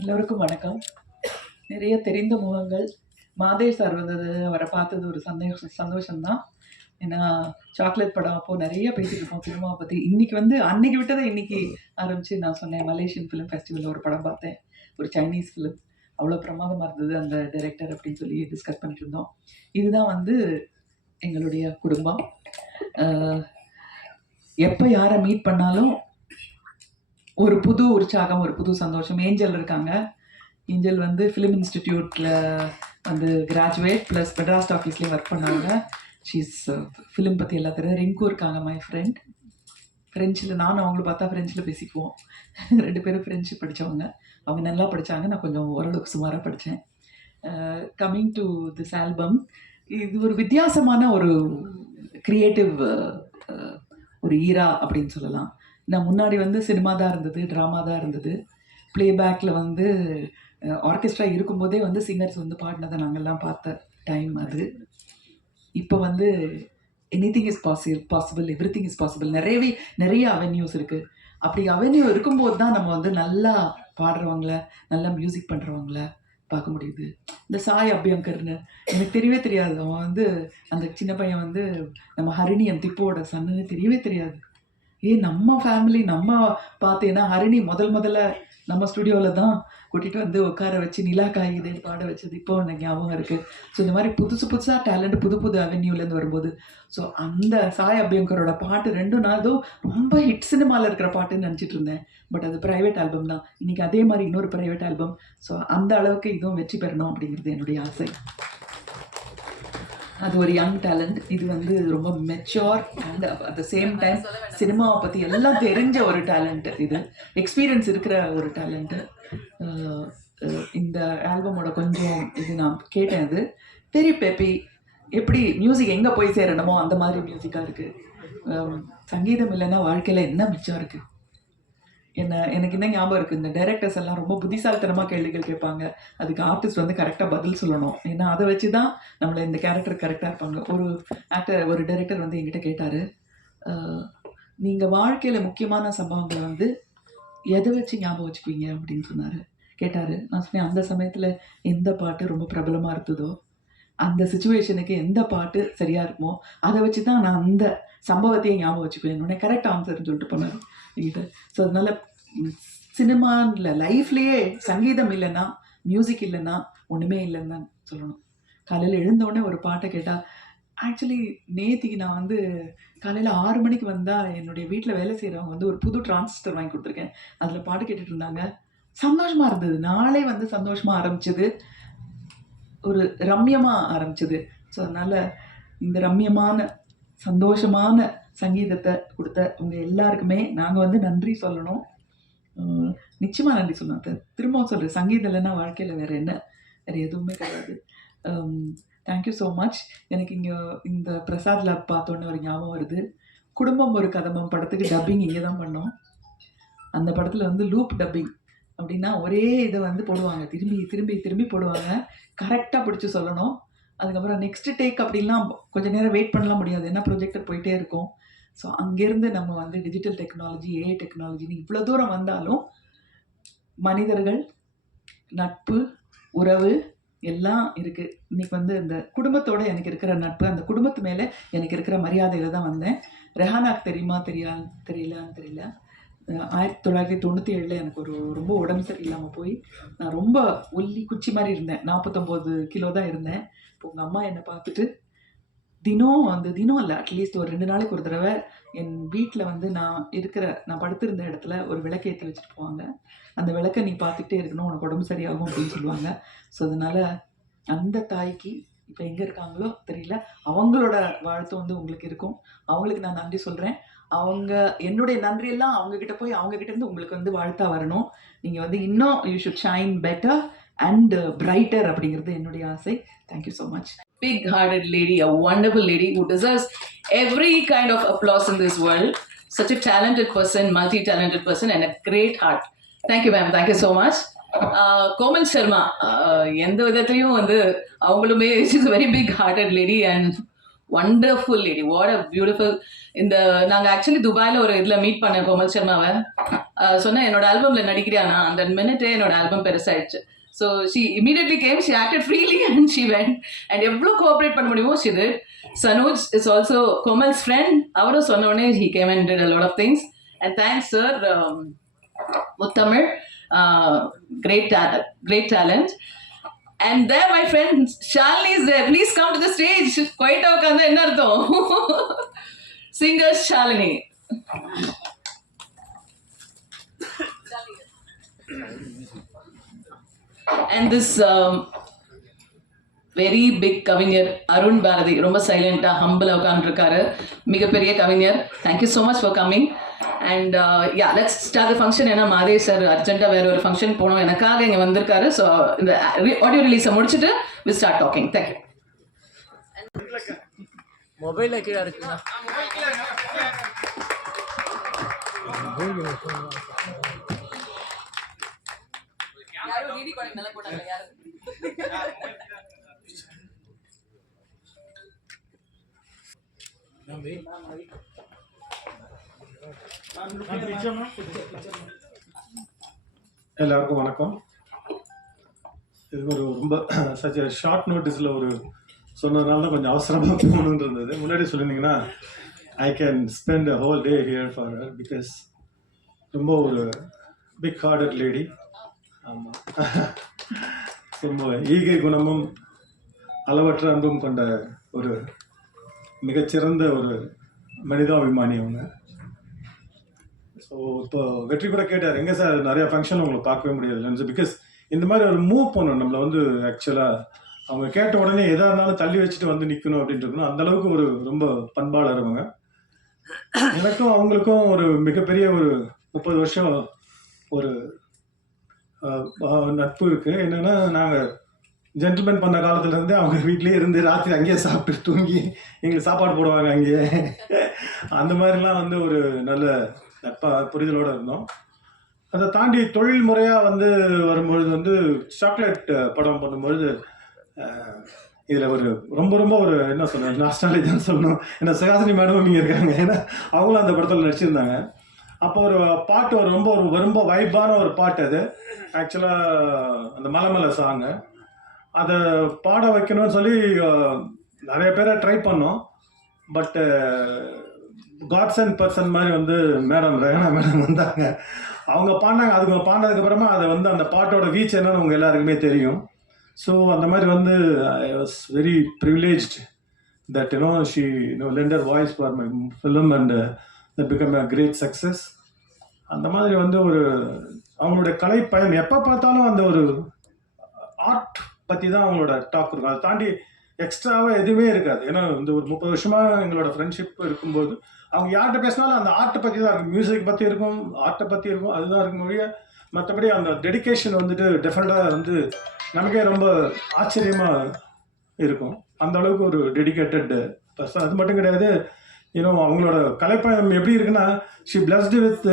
எல்லோருக்கும் வணக்கம். நிறைய தெரிந்த முகங்கள். மாதே சார் வந்தது அவரை பார்த்தது ஒரு சந்தோஷம் சந்தோஷம்தான். ஏன்னா சாக்லேட் படம் அப்போது நிறைய பேசிட்டு இருக்கோம் சினிமாவை பற்றி இன்னைக்கு வந்து அன்னைக்கு விட்டதை இன்னைக்கு ஆரம்பித்து நான் சொன்னேன். மலேசியன் ஃபிலிம் ஃபெஸ்டிவலில் ஒரு படம் பார்த்தேன். ஒரு சைனீஸ் ஃபிலிம் அவ்வளோ பிரமாதமாக இருந்தது அந்த டைரக்டர் அப்படின்னு சொல்லி டிஸ்கஸ் பண்ணிட்டு இருந்தோம். இதுதான் வந்து எங்களுடைய குடும்பம். எப்போ யாரை மீட் பண்ணாலும் ஒரு புது உற்சாகம் ஒரு புது சந்தோஷம். ஏஞ்சல் இருக்காங்க. ஏஞ்சல் வந்து ஃபிலிம் இன்ஸ்டிடியூட்டில் வந்து கிராஜுவேட் ப்ளஸ் மெட்ராஸ் ஆஃபீஸ்லேயும் ஒர்க் பண்ணாங்க. ஷீஸ் ஃபிலிம் பற்றி எல்லா தெரியும் ரிங்கு இருக்காங்க மை ஃப்ரெண்ட் ஃப்ரெஞ்சில் நானும் அவங்கள பார்த்தா ஃப்ரெஞ்சில் பேசிக்குவோம். ரெண்டு பேரும் ஃப்ரெஞ்சு படித்தவங்க அவங்க நல்லா படித்தாங்க நான் கொஞ்சம் ஓரளவுக்கு சுமாராக படித்தேன் கம்மிங் டு திஸ் ஆல்பம் இது ஒரு வித்தியாசமான ஒரு க்ரியேட்டிவ் uh, ஒரு ஈரா அப்படின்னு சொல்லலாம். நான் முன்னாடி வந்து சினிமா தான் இருந்தது ட்ராமா தான் இருந்தது. ப்ளேபேக்கில் வந்து ஆர்கெஸ்ட்ரா இருக்கும்போதே வந்து சிங்கர்ஸ் வந்து பாடினதை நாங்கள்லாம் பார்த்த டைம் அது. இப்போ வந்து anything is possible possible everything is possible நிறையவே நிறைய அவென்யூஸ் இருக்குது அப்படி அவென்யூ இருக்கும்போது தான் நம்ம வந்து நல்லா பாடுறவங்கள நல்லா மியூசிக் பண்ணுறவங்கள பார்க்க முடியுது. இந்த சாய் அபியங்கர்னு எனக்கு தெரியவே தெரியாது. அவன் வந்து அந்த சின்ன பையன் வந்து நம்ம ஹரிணி என் திப்போட சன்னு தெரியவே தெரியாது. ஏ நம்ம ஃபேமிலி நம்ம பார்த்தேன்னா ஹரிணி முதல் முதல்ல நம்ம ஸ்டுடியோவில் தான் கூட்டிகிட்டு வந்து உட்கார வச்சு நிலா காயுது பாட வச்சது. இப்போ எனக்கு ஞாபகம் இருக்குது ஸோ இந்த மாதிரி புதுசு புதுசாக டேலண்ட் புது புது அவென்யூலேருந்து வரும்போது ஸோ அந்த சாய் அபியங்கரோட பாட்டு ரெண்டும் நான் ஏதோ ரொம்ப ஹிட் சினிமாவில் இருக்கிற பாட்டுன்னு நினச்சிட்டு இருந்தேன். பட் அது ப்ரைவேட் ஆல்பம் தான். இன்றைக்கி அதே மாதிரி இன்னொரு ப்ரைவேட் ஆல்பம் ஸோ அந்த அளவுக்கு இதுவும் வெற்றி பெறணும் அப்படிங்கிறது என்னுடைய ஆசை. அது ஒரு யங் டேலண்ட் இது வந்து ரொம்ப mature and at the same time சினிமாவை பற்றி எல்லாம் தெரிஞ்ச ஒரு டேலண்ட் இது. எக்ஸ்பீரியன்ஸ் இருக்கிற ஒரு டேலண்ட்டு இந்த ஆல்பமோட கொஞ்சம் இது நான் கேட்டேன் அது. தெரி பேப்பி எப்படி மியூசிக் எங்கே போய் சேரணுமோ அந்த மாதிரி மியூசிக்காக இருக்குது சங்கீதம் இல்லைன்னா வாழ்க்கையில் என்ன மிச்சம் இருக்குது என்ன எனக்கு என்ன ஞாபகம் இருக்குது இந்த டைரக்டர்ஸ் எல்லாம் ரொம்ப புத்திசாலித்தனமாக கேள்விகள் கேட்பாங்க. அதுக்கு ஆர்டிஸ்ட் வந்து கரெக்டாக பதில் சொல்லணும். ஏன்னா அதை வச்சு தான் நம்மளை இந்த கேரக்டர் கரெக்டாக இருப்பாங்க. ஒரு ஆக்டர் ஒரு டைரக்டர் வந்து என்கிட்ட கேட்டார் நீங்கள் வாழ்க்கையில் முக்கியமான சம்பவங்களை வந்து எதை வச்சு ஞாபகம் வச்சுக்குவீங்க அப்படின்னு சொன்னார். கேட்டார் நான் சொன்னேன் அந்த சமயத்தில் எந்த பாட்டு ரொம்ப பிரபலமாக இருந்ததோ அந்த சுச்சுவேஷனுக்கு எந்த பாட்டு சரியாக இருக்குமோ அதை வச்சு தான் நான் அந்த சம்பவத்தையும் ஞாபகம் வச்சுக்குவேன். உடனே கரெக்ட் ஆன்சர்னு சொல்லிட்டு போனார். இது ஸோ அதனால் சினிமாவில் லைஃப்லேயே சங்கீதம் இல்லைன்னா மியூசிக் இல்லைன்னா ஒன்றுமே இல்லைன்னு தான் சொல்லணும். காலையில் எழுந்தோடனே ஒரு பாட்டை கேட்டால் ஆக்சுவலி நேத்திக்கு நான் வந்து காலையில் ஆறு மணிக்கு வந்தால் என்னுடைய வீட்டில் வேலை செய்கிறவங்க வந்து ஒரு புது டிரான்சிஸ்டர் வாங்கி கொடுத்துருக்கேன். அதில் பாட்டு கேட்டுட்டு இருந்தாங்க. சந்தோஷமாக இருந்தது. நாளே வந்து சந்தோஷமாக ஆரம்பிச்சது. ஒரு ரம்யமாக ஆரம்பிச்சது. ஸோ அதனால் இந்த ரம்யமான சந்தோஷமான சங்கீதத்தை கொடுத்த உங்கள் எல்லாருக்குமே நாங்கள் வந்து நன்றி சொல்லணும். நிச்சயமாக நன்றி சொல்லணும். த- திரும்பவும் சொல்கிறேன் சங்கீதம் இல்லைன்னா வாழ்க்கையில் வேறு என்ன? வேறு எதுவுமே கிடையாது. தேங்க்யூ ஸோ மச் எனக்கு இங்கே இந்த பிரசாத்ல பார்த்தோன்னே ஒரு ஞாபகம் வருது. குடும்பம் ஒரு கதம்பம் படத்துக்கு டப்பிங் இங்கே தான் பண்ணோம். அந்த படத்தில் வந்து லூப் டப்பிங் அப்படின்னா ஒரே இதை வந்து போடுவாங்க. திரும்பி திரும்பி திரும்பி போடுவாங்க. கரெக்டாக பிடிச்சி சொல்லணும். அதுக்கப்புறம் நெக்ஸ்ட் டேக் அப்படிலாம் கொஞ்ச நேரம் வெயிட் பண்ணலாம் முடியாது. ஏன்னா ப்ரொஜெக்டர் போயிட்டே இருக்கும். ஸோ அங்கேருந்து நம்ம வந்து டிஜிட்டல் டெக்னாலஜி ஏஐ டெக்னாலஜின்னு இவ்வளோ தூரம் வந்தாலும் மனிதர்கள் நட்பு உறவு எல்லாம் இருக்குது இன்னைக்கு வந்து இந்த குடும்பத்தோட எனக்கு இருக்கிற நட்பு அந்த குடும்பத்து மேலே எனக்கு இருக்கிற மரியாதையில் தான் வந்தேன். ரெஹானாக்கு தெரியுமா? தெரியா தெரியலான்னு தெரியல. ஆயிரத்தி தொள்ளாயிரத்தி தொண்ணூற்றி ஏழில் எனக்கு ஒரு ரொம்ப உடம்பு சரியில்லாமல் போய் நான் ரொம்ப ஒல்லி குச்சி மாதிரி இருந்தேன். நாற்பத்தொம்போது கிலோ தான் இருந்தேன். இப்போ உங்கள் அம்மா என்னை பார்த்துட்டு தினம் அந்த தினம் இல்லை அட்லீஸ்ட் ஒரு ரெண்டு நாளைக்கு ஒரு தடவை என் வீட்டில் வந்து நான் இருக்கிற நான் படுத்திருந்த இடத்துல ஒரு விளக்கு ஏற்றி வச்சுட்டு போவாங்க. அந்த விளக்கை நீ பார்த்துக்கிட்டே இருக்கணும் உனக்கு உடம்பு சரியாகும் அப்படின்னு சொல்லுவாங்க. ஸோ அதனால் அந்த தாய்க்கு இப்போ எங்கே இருக்காங்களோ தெரியல. அவங்களோட வாழ்த்து வந்து உங்களுக்கு இருக்கும். அவங்களுக்கு நான் நன்றி சொல்கிறேன் அவங்க என்னுடைய நன்றியெல்லாம் அவங்க கிட்ட போய் அவங்க கிட்ட இருந்து உங்களுக்கு வந்து வாழ்த்தா வரணும் நீங்கள் வந்து இன்னும் you should shine better and brighter அப்படிங்கிறது என்னுடைய ஆசை thank you so much big hearted lady a wonderful lady who deserves every kind of applause in this world such a talented person multi talented person and a great heart thank you ma'am thank you so much Komal Sharma எந்த விதத்துலையும் வந்து அவங்களுமே is very big hearted lady and wonderful lady what a beautiful இந்த நாங்கள் actually துபாயில் ஒரு இதில் meet பண்ணேன் கோமல் சர்மாவை. சொன்னேன் என்னோட ஆல்பமில் நடிக்கிறியானா? அந்த மினிட்டே என்னோட album பெருசாயிடுச்சு. So she immediately came she acted freely and she went and எவ்வளோ கோஆப்ரேட் பண்ண முடியுமோ she Sanoj is also Komal's friend அவரும் சொன்னோடனே he came and did a lot of things and thanks sir Muthamizh great great talent and there my friend Shalini is there please come to the stage குவைட்டாக உட்காந்து என்ன அர்த்தம் singer Shalini and this very big கவிஞர் அருண் பாரதி ரொம்ப சைலண்டாக ஹம்பிளாக உட்காந்துருக்காரு மிகப்பெரிய கவிஞர் thank you so much for coming and ya let's start function ஏன்னா மாதே சார் அர்ஜென்ட்டாக வேற ஒரு ஃபங்க்ஷன் போனோம் எனக்காக இங்கே வந்திருக்காரு. ஸோ இந்த ஆடியோ ரிலீஸை முடிச்சுட்டு வி ஸ்டார்ட் டாக்கிங் தேங்க்யூ மொபைலில் கீழே இருக்குங்க எல்லாருக்கும் வணக்கம். இது ஒரு ரொம்ப சச் ஷார்ட் நோட்டீஸில் ஒரு சொன்னதுனால தான் கொஞ்சம் அவசரமாக போகணுன்னு இருந்தது. முன்னாடி சொல்லியிருந்தீங்கன்னா I can spend a whole day here for because ரொம்ப ஒரு பிக் ஹார்டட் லேடி ஆமாம் ரொம்ப ஈகை குணமும் அளவற்ற அன்பும் கொண்ட ஒரு மிகச்சிறந்த ஒரு மனிதாபிமானி அவங்க. ஸோ இப்போ வெற்றி கூட கேட்டார். எங்கே சார்? நிறைய ஃபங்க்ஷன் உங்களை பார்க்கவே முடியாது பிகாஸ் இந்த மாதிரி ஒரு மூவ் பண்ணணும். நம்மளை வந்து ஆக்சுவலாக அவங்க கேட்ட உடனே எதாக இருந்தாலும் தள்ளி வச்சுட்டு வந்து நிற்கணும் அப்படின்ட்டு அந்த அளவுக்கு ஒரு ரொம்ப பண்பாளர் அவங்க. எனக்கும் அவங்களுக்கும் ஒரு மிகப்பெரிய ஒரு முப்பது வருஷம் ஒரு நட்பு இருக்குது என்னென்னா நாங்கள் ஜென்டில்மேன் பண்ண காலத்துலேருந்தே அவங்க வீட்லேயே இருந்து ராத்திரி அங்கேயே சாப்பிட்டு தூங்கி எங்களுக்கு சாப்பாடு போடுவாங்க அங்கேயே. அந்த மாதிரிலாம் வந்து ஒரு நல்ல நட்பாக புரிதலோடு இருந்தோம். அதை தாண்டி தொழில் முறையாக வந்து வரும்பொழுது வந்து சாக்லேட் படம் பண்ணும்பொழுது இதில் ஒரு ரொம்ப ரொம்ப ஒரு என்ன சொல்றது நாஸ்டாலஜின்னு சொல்லணும். ஏன்னா சுகாசினி மேடமும் இங்கே இருக்காங்க. ஏன்னா அவங்களும் அந்த படத்தில் நடிச்சிருந்தாங்க. அப்போ ஒரு பாட்டு ஒரு ரொம்ப ஒரு ரொம்ப வைப்பான ஒரு பாட்டு அது. ஆக்சுவலாக அந்த மலைமலை சாங்கு அதை பாட வைக்கணும்னு சொல்லி நிறைய பேரை ட்ரை பண்ணோம். பட்டு காட்ஸ் அண்ட் பர்சன் மாதிரி வந்து மேடம் ரெகனா மேடம் வந்தாங்க. அவங்க பாடினாங்க அதுக்கு பாடினதுக்கப்புறமா அதை வந்து அந்த பாட்டோட வீச் என்னன்னு உங்கள் எல்லாருக்குமே தெரியும். ஸோ அந்த மாதிரி வந்து I was very privileged that you know she you know lent her voice for my film and that become a great success அந்த மாதிரி வந்து ஒரு அவங்களுடைய கலை பயன் எப்போ பார்த்தாலும் அந்த ஒரு uh, ஆர்ட் பற்றி தான் அவங்களோட டாக் இருக்கும். அதை தாண்டி எக்ஸ்ட்ராவாக எதுவுமே இருக்காது. ஏன்னா இந்த ஒரு முப்பது வருஷமாக எங்களோட ஃப்ரெண்ட்ஷிப் இருக்கும்போது அவங்க யார்கிட்ட பேசினாலும் அந்த ஆர்ட்டை பற்றி தான் இருக்கும். மியூசிக் பற்றி இருக்கும் ஆர்ட்டை பற்றி இருக்கும் அதுதான் இருக்கும் மொழிய மற்றபடி அந்த டெடிகேஷன் வந்துட்டு டெஃபினட்டாக வந்து நமக்கே ரொம்ப ஆச்சரியமாக இருக்கும். அந்த அளவுக்கு ஒரு டெடிக்கேட்டட் பர்சன் அது மட்டும் கிடையாது இன்னும் அவங்களோட கலைப்பயணம் எப்படி இருக்குன்னா ஷி பிளஸ்டு வித்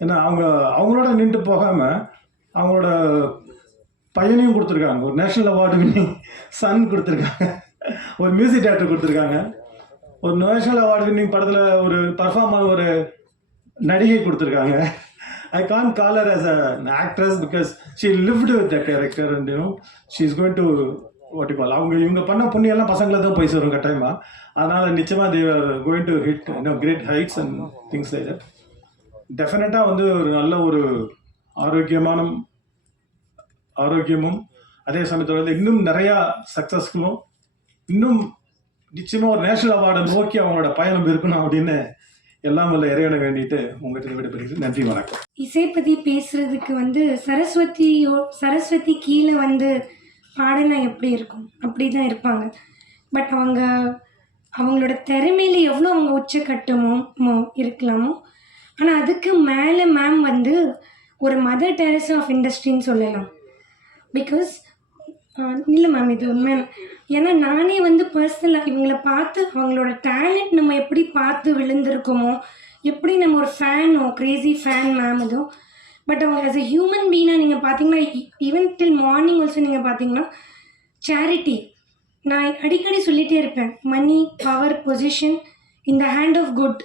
ஏன்னா அவங்க அவங்களோட நின்று போகாமல் அவங்களோட பையனையும் கொடுத்துருக்காங்க. ஒரு நேஷனல் அவார்டு வின்னிங் சன் கொடுத்துருக்காங்க. ஒரு மியூசிக் டேரக்டர் கொடுத்துருக்காங்க. ஒரு நேஷனல் அவார்டு வின்னிங் படத்தில் ஒரு பர்ஃபார்மர் ஒரு நடிகை கொடுத்துருக்காங்க. I can call her as an actress because she lived with the character and you know she is going to what அவங்க இவங்க பண்ண புண்ணியெல்லாம் பசங்களை தான் போய் சேரும் கட்டாயமாக அதனால் நிச்சயமாக they are going to hit you know great heights and things like that டெஃபினட்டாக வந்து ஒரு நல்ல ஒரு ஆரோக்கியமான ஆரோக்கியமும் அதே சமயத்தில் வந்து இன்னும் நிறையா சக்ஸஸ்ஃபுல்லும் இன்னும் நிச்சயமாக ஒரு நேஷனல் அவார்டை நோக்கி அவங்களோட பயணம் இருக்கணும் அப்படின்னு எல்லாம் வல்ல இறைவனை வேண்டிட்டு உங்ககிட்ட விடைபெறுகிறேன். நன்றி வணக்கம். இசை பற்றி பேசுறதுக்கு வந்து சரஸ்வதியோ சரஸ்வதி கீழே வந்து பாடினா எப்படி இருக்கும்? அப்படி தான் இருப்பாங்க. பட் அவங்க அவங்களோட திறமையில எவ்வளோ அவங்க உச்சக்கட்டமோ இருக்கலாமோ ஆனால் அதுக்கு மேலே மேம் வந்து ஒரு மதர் டெரஸ் ஆஃப் இண்டஸ்ட்ரின்னு சொல்லலாம். பிகாஸ் இல்லை மேம் இது உண்மை ஏன்னா நானே வந்து பர்சனலாக இவங்கள பார்த்து அவங்களோட டேலண்ட் நம்ம எப்படி பார்த்து விழுந்திருக்கோமோ எப்படி நம்ம ஒரு ஃபேனோ க்ரேசி ஃபேன் மேம் இதோ. பட் அவங்க ஆஸ் எ ஹியூமன் பீனாக நீங்கள் பார்த்தீங்கன்னா ஈவன் டில் மார்னிங் ஆல்சோ நீங்கள் பார்த்தீங்கன்னா சேரிட்டி நான் அடிக்கடி சொல்லிகிட்டே இருப்பேன் மணி பவர் பொசிஷன் இந்த ஹேண்ட் ஆஃப் குட்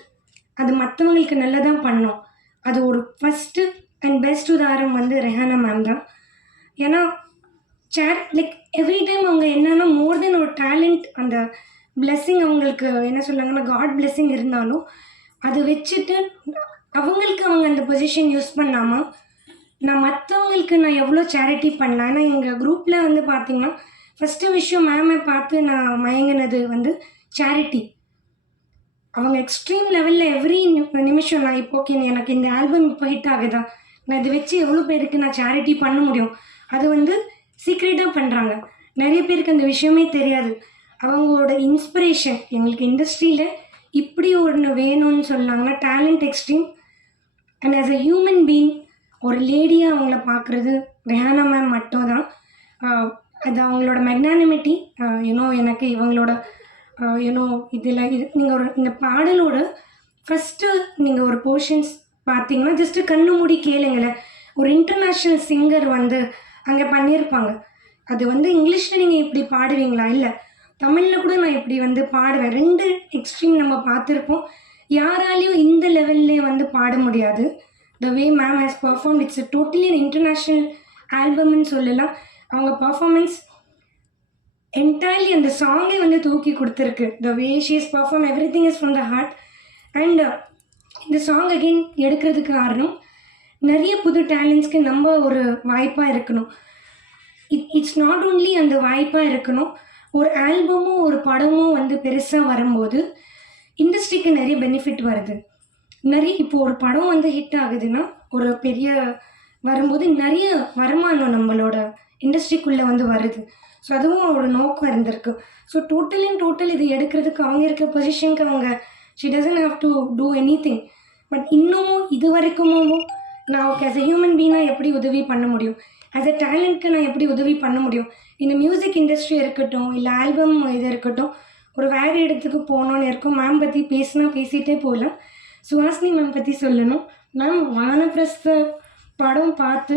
அது மற்றவங்களுக்கு நல்லதான் பண்ணும். அது ஒரு ஃபஸ்ட்டு அண்ட் பெஸ்ட் உதாரணம் வந்து ரெஹானா மேம் தான். ஏன்னா சேர் லைக் எவ்ரி டைம் அவங்க என்னென்னா மோர் தென் ஒரு டேலண்ட் அந்த பிளெஸ்ஸிங் அவங்களுக்கு என்ன சொல்லுவாங்கன்னா காட் பிளெஸ்ஸிங் இருந்தாலும் அதை வச்சுட்டு அவங்களுக்கு அவங்க அந்த பொசிஷன் யூஸ் பண்ணாமல் நான் மற்றவங்களுக்கு நான் எவ்வளோ சேரிட்டி பண்ணலாம்? ஏன்னா எங்கள் குரூப்பில் வந்து பார்த்தீங்கன்னா ஃபஸ்ட்டு விஷயம் மேமை பார்த்து நான் மயங்கினது வந்து சேரிட்டி அவங்க எக்ஸ்ட்ரீம் லெவலில் எவ்ரி நிமிஷம் நான் இப்போ ஓகே எனக்கு இந்த ஆல்பம் இப்போ ஹிட் ஆகுதா? நான் இதை வச்சு எவ்வளோ பேருக்கு நான் சேரிட்டி பண்ண முடியும்? அது வந்து சீக்ரெட்டாக பண்ணுறாங்க நிறைய பேருக்கு அந்த விஷயமே தெரியாது. அவங்களோட இன்ஸ்பிரேஷன் எங்களுக்கு இண்டஸ்ட்ரியில் இப்படி ஒன்று வேணும்னு சொன்னாங்கன்னா talent extreme and as a human being ஒரு லேடியாக அவங்கள பார்க்குறது ரெஹானா மேம் மட்டும் தான் அது அவங்களோட மெக்னானிமிட்டி யூனோ எனக்கு இவங்களோட யூனோ இதில் இது நீங்கள் ஒரு இந்த பாடலோட ஃபஸ்ட்டு நீங்கள் ஒரு போர்ஷன்ஸ் பார்த்தீங்கன்னா ஜஸ்ட்டு கண்ணு மூடி கேளுங்களேன். ஒரு இன்டர்நேஷ்னல் சிங்கர் வந்து அங்கே பண்ணியிருப்பாங்க அது வந்து இங்கிலீஷில் நீங்கள் இப்படி பாடுவீங்களா? இல்லை தமிழில் கூட நான் இப்படி வந்து பாடுவேன். ரெண்டு எக்ஸ்ட்ரீம் நம்ம பார்த்துருப்போம். யாராலையும் இந்த லெவல்லே வந்து பாட முடியாது. The way ma'am has perform it's totally an international ஆல்பம்னு சொல்லலாம். அவங்க பர்ஃபார்மன்ஸ் என்டையர்லி அந்த சாங்கே வந்து தூக்கி கொடுத்துருக்கு. The way she's perform everything is from the heart and இந்த சாங் அகெயின் எடுக்கிறதுக்கு காரணம் நிறைய புது டேலண்ட்ஸ்க்கு நம்ம ஒரு வாய்ப்பாக இருக்கணும். இட் இட்ஸ் நாட் ஓன்லி அந்த வாய்ப்பாக இருக்கணும் ஒரு ஆல்பமும் ஒரு படமும் வந்து பெருசாக வரும்போது இண்டஸ்ட்ரிக்கு நிறைய பெனிஃபிட் வருது. நிறைய இப்போ ஒரு படம் வந்து ஹிட் ஆகுதுன்னா ஒரு பெரிய வரும்போது நிறைய வருமானம் நம்மளோட இண்டஸ்ட்ரிக்குள்ளே வந்து வருது. ஸோ அதுவும் அவரோட நோக்கம் இருந்திருக்கு. ஸோ டோட்டல் அண்ட் டோட்டல் இது எடுக்கிறதுக்கு அவங்க இருக்க பொசிஷனுக்கு அவங்க she doesn't have to do anything but இன்னமும் இது வரைக்குமும் நான் ஓகே ஆஸ் எ ஹியூமன் பீனாக எப்படி உதவி பண்ண முடியும்? ஆஸ் எ டேலண்ட்க்கு நான் எப்படி உதவி பண்ண முடியும்? இந்த மியூசிக் இண்டஸ்ட்ரி இருக்கட்டும் இல்லை ஆல்பம் இது இருக்கட்டும் ஒரு வேறு இடத்துக்கு போகணுன்னு இருக்கும். மேம் பற்றி பேசினா பேசிகிட்டே போகலாம். சுஹாசினி மேம் பற்றி சொல்லணும். மேம் வானப்பிரஸ்த படம் பார்த்து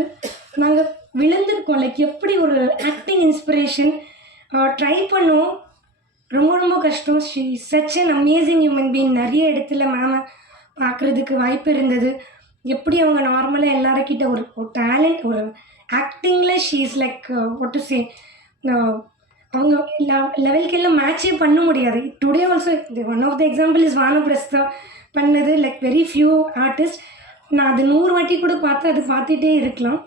நாங்கள் விழுந்திருக்கோம். லைக் எப்படி ஒரு ஆக்டிங் இன்ஸ்பிரேஷன் ட்ரை பண்ணுவோம். ரொம்ப ரொம்ப கஷ்டம். She such an amazing human being நிறைய இடத்துல மேமை பார்க்குறதுக்கு வாய்ப்பு இருந்தது. எப்படி அவங்க நார்மலாக எல்லாருக்கிட்ட ஒரு ஒரு டேலண்ட் ஒரு ஆக்டிங்கில் ஷீஸ் லைக் ஒட்டு சே அவங்க லெவலுக்கு எல்லாம் மேட்சே பண்ண முடியாது. Today also one of the example is Vanaprastha பண்ணது லைக் வெரி ஃபியூ ஆர்டிஸ்ட் நான் அது நூறு வாட்டி கூட பார்த்து அது பார்த்துட்டே இருக்கலாம்.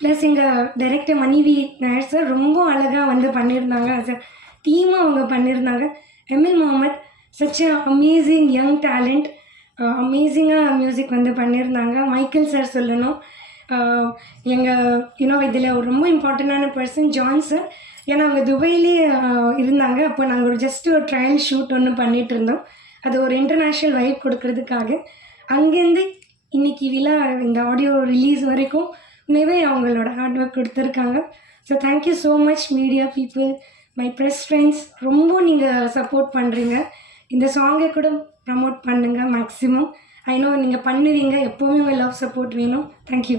ப்ளஸ் எங்கள் டைரக்டர் மணிவி நாயர் சார் ரொம்ப அழகாக வந்து பண்ணியிருந்தாங்க அஸ் அ டீமாக அவங்க பண்ணியிருந்தாங்க M L Mohammed such amazing young talent அமேசிங்காக music வந்து பண்ணியிருந்தாங்க மைக்கேல் சார் சொல்லணும். எங்கள் யூனோ இதில் ஒரு ரொம்ப இம்பார்ட்டண்ட்டான பர்சன் ஜான் சார் ஏன்னா அவங்க துபாயிலே இருந்தாங்க. அப்போ நாங்கள் ஒரு ஜஸ்ட் ஒரு ட்ரையல் ஷூட் ஒன்று பண்ணிகிட்டு இருந்தோம். அது ஒரு இன்டர்நேஷ்னல் வைப் கொடுக்கறதுக்காக. அங்கேருந்து இன்னைக்கு விழா இந்த ஆடியோ ரிலீஸ் வரைக்கும் உண்மையாகவே அவங்களோட ஹார்ட் ஒர்க் கொடுத்துருக்காங்க. So thank you so much media people my press friends ரொம்ப நீங்கள் சப்போர்ட் பண்ணுறீங்க இந்த சாங்கை கூட ப்ரமோட் பண்ணுங்கள் மேக்ஸிமம் ஐ நோ நீங்கள் பண்ணுவீங்க எப்போவுமே உங்கள் லவ் சப்போர்ட் வேணும். தேங்க்யூ